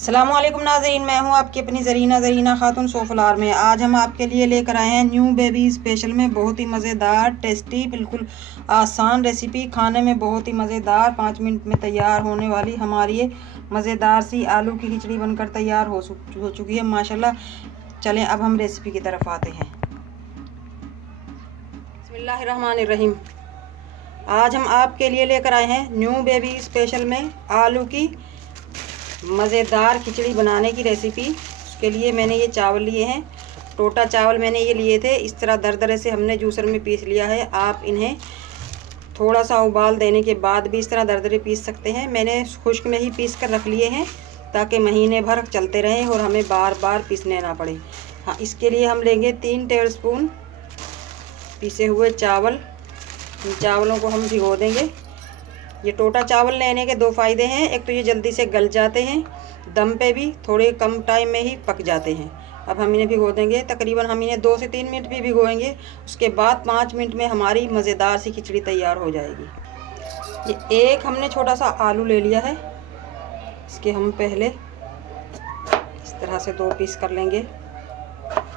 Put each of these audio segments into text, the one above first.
अस्सलामुअलैकुम नाज़रीन, मैं हूं आपकी अपनी ज़रीना खातून सोफलार में। आज हम आपके लिए लेकर आए हैं न्यू बेबी स्पेशल में बहुत ही मज़ेदार टेस्टी बिल्कुल आसान रेसिपी, खाने में बहुत ही मज़ेदार 5 मिनट में तैयार होने वाली हमारी ये मज़ेदार सी आलू की खिचड़ी बनकर तैयार हो चुकी है माशाल्लाह। चलें अब हम रेसिपी की तरफ आते हैं। बिस्मिल्लाहिर्रहमानिर्रहीम। आज हम आपके लिए लेकर आए हैं न्यू बेबी स्पेशल में आलू की मज़ेदार खिचड़ी बनाने की रेसिपी। उसके लिए मैंने ये चावल लिए हैं, टोटा चावल मैंने ये लिए थे। इस तरह दरदरे से हमने जूसर में पीस लिया है। आप इन्हें थोड़ा सा उबाल देने के बाद भी इस तरह दरदरे पीस सकते हैं। मैंने खुश्क में ही पीस कर रख लिए हैं ताकि महीने भर चलते रहें और हमें बार बार पीसने ना पड़े। हाँ, इसके लिए हम लेंगे 3 टेबलस्पून पीसे हुए चावल। इन चावलों को हम भिगो देंगे। ये टोटा चावल लेने के 2 फ़ायदे हैं। एक तो ये जल्दी से गल जाते हैं, दम पे भी थोड़े कम टाइम में ही पक जाते हैं। अब हम इन्हें भिगो देंगे, तकरीबन हम इन्हें 2 से 3 मिनट भी भिगोएंगे। उसके बाद 5 मिनट में हमारी मज़ेदार सी खिचड़ी तैयार हो जाएगी। ये एक हमने छोटा सा आलू ले लिया है। इसके हम पहले इस तरह से 2 पीस कर लेंगे।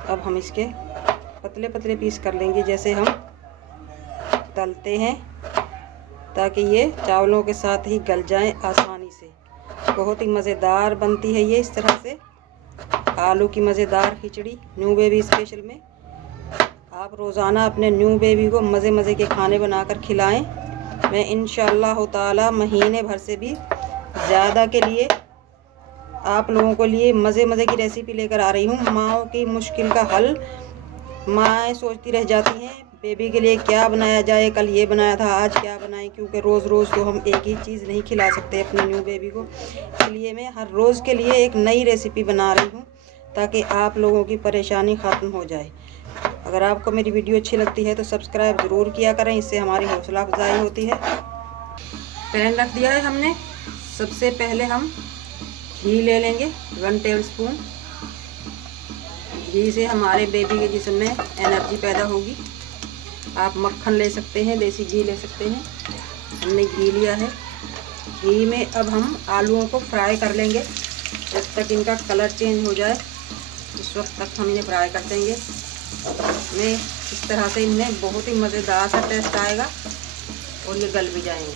अब हम इसके पतले पतले पीस कर लेंगे जैसे हम तलते हैं, ताकि ये चावलों के साथ ही गल जाएं आसानी से। बहुत ही मज़ेदार बनती है ये इस तरह से आलू की मज़ेदार खिचड़ी न्यू बेबी स्पेशल में। आप रोज़ाना अपने न्यू बेबी को मज़े मज़े के खाने बनाकर खिलाएं। मैं इंशाअल्लाह ताला महीने भर से भी ज़्यादा के लिए आप लोगों को लिए मज़े मज़े की रेसिपी लेकर आ रही हूँ। माँओं की मुश्किल का हल। माएँ सोचती रह जाती हैं बेबी के लिए क्या बनाया जाए, कल ये बनाया था आज क्या बनाएं, क्योंकि रोज़ रोज़ तो हम एक ही चीज़ नहीं खिला सकते अपने न्यू बेबी को। इसलिए मैं हर रोज़ के लिए एक नई रेसिपी बना रही हूँ ताकि आप लोगों की परेशानी ख़त्म हो जाए। अगर आपको मेरी वीडियो अच्छी लगती है तो सब्सक्राइब ज़रूर किया करें, इससे हमारी हौसला अफजाई होती है। पैन रख दिया है हमने। सबसे पहले हम घी ले लेंगे 1 टेबलस्पून। घी से हमारे बेबी के जिस्म में एनर्जी पैदा होगी। आप मक्खन ले सकते हैं, देसी घी ले सकते हैं। हमने घी लिया है। घी में अब हम आलूओं को फ्राई कर लेंगे जब तक इनका कलर चेंज हो जाए। इस वक्त तक हम इन्हें फ्राई कर देंगे। में इस तरह से इनमें बहुत ही मज़ेदार सा टेस्ट आएगा और ये गल भी जाएंगे।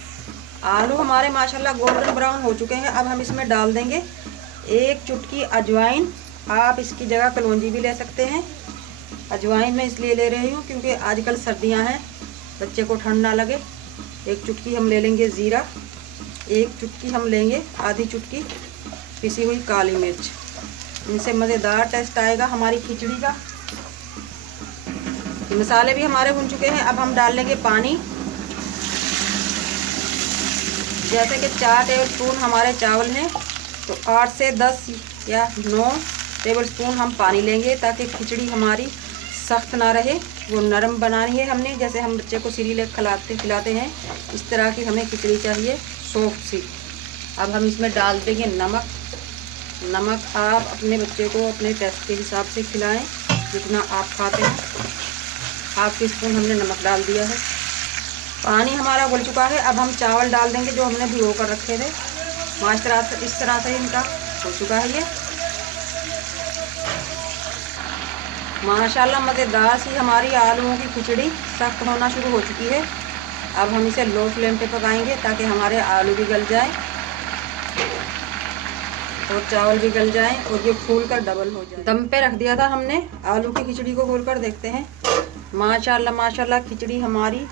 आलू हमारे माशाल्लाह गोल्डन ब्राउन हो चुके हैं। अब हम इसमें डाल देंगे 1 चुटकी अजवाइन। आप इसकी जगह कलौंजी भी ले सकते हैं। अजवाइन मैं इसलिए ले रही हूँ क्योंकि आजकल सर्दियाँ हैं, बच्चे को ठंड ना लगे। 1 चुटकी हम ले लेंगे ज़ीरा। 1 चुटकी हम लेंगे, आधी चुटकी पिसी हुई काली मिर्च। इनसे मज़ेदार टेस्ट आएगा हमारी खिचड़ी का। मसाले भी हमारे भुन चुके हैं। अब हम डाल लेंगे पानी। जैसे कि 4 टेबलस्पून हमारे चावल हैं तो 8 से 10 या 9 टेबलस्पून हम पानी लेंगे ताकि खिचड़ी हमारी सख्त ना रहे, वो नरम बनानी है हमने। जैसे हम बच्चे को सीरियल खिलाते हैं इस तरह की हमें खिचड़ी चाहिए, सॉफ्ट सी। अब हम इसमें डाल देंगे नमक। नमक आप अपने बच्चे को अपने टेस्ट के हिसाब से खिलाएं, जितना आप खाते हैं। 1/2 टीस्पून हमने नमक डाल दिया है। पानी हमारा उबल चुका है। अब हम चावल डाल देंगे जो हमने भिगो कर रखे थे। इस तरह से इनका हो चुका है ये माशाल्लाह। मज़ेदार सी हमारी आलूओं की खिचड़ी सख्त होना शुरू हो चुकी है। अब हम इसे लो फ्लेम पे पकाएंगे ताकि हमारे आलू भी गल जाएं और चावल भी गल जाएं और ये फूल कर डबल हो जाए। दम पे रख दिया था हमने आलू की खिचड़ी को। खोल कर देखते हैं। माशाल्लाह माशाल्लाह खिचड़ी हमारी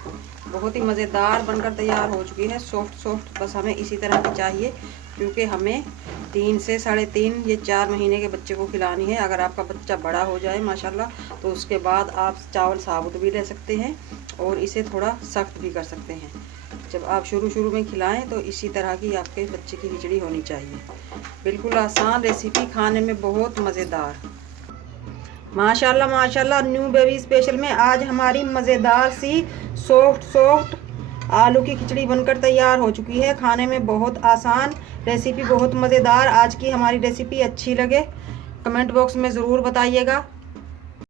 बहुत ही मज़ेदार बनकर तैयार हो चुकी है। सॉफ्ट बस हमें इसी तरह की चाहिए, क्योंकि हमें 3 से 3.5 या 4 महीने के बच्चे को खिलानी है। अगर आपका बच्चा बड़ा हो जाए माशाल्लाह तो उसके बाद आप चावल साबुत भी ले सकते हैं और इसे थोड़ा सख्त भी कर सकते हैं। जब आप शुरू में खिलाएं तो इसी तरह की आपके बच्चे की खिचड़ी होनी चाहिए। बिल्कुल आसान रेसिपी, खाने में बहुत मज़ेदार। माशाल्लाह माशाल्लाह न्यू बेबी स्पेशल में आज हमारी मज़ेदार सी सॉफ्ट आलू की खिचड़ी बनकर तैयार हो चुकी है। खाने में बहुत आसान रेसिपी, बहुत मज़ेदार। आज की हमारी रेसिपी अच्छी लगे कमेंट बॉक्स में ज़रूर बताइएगा।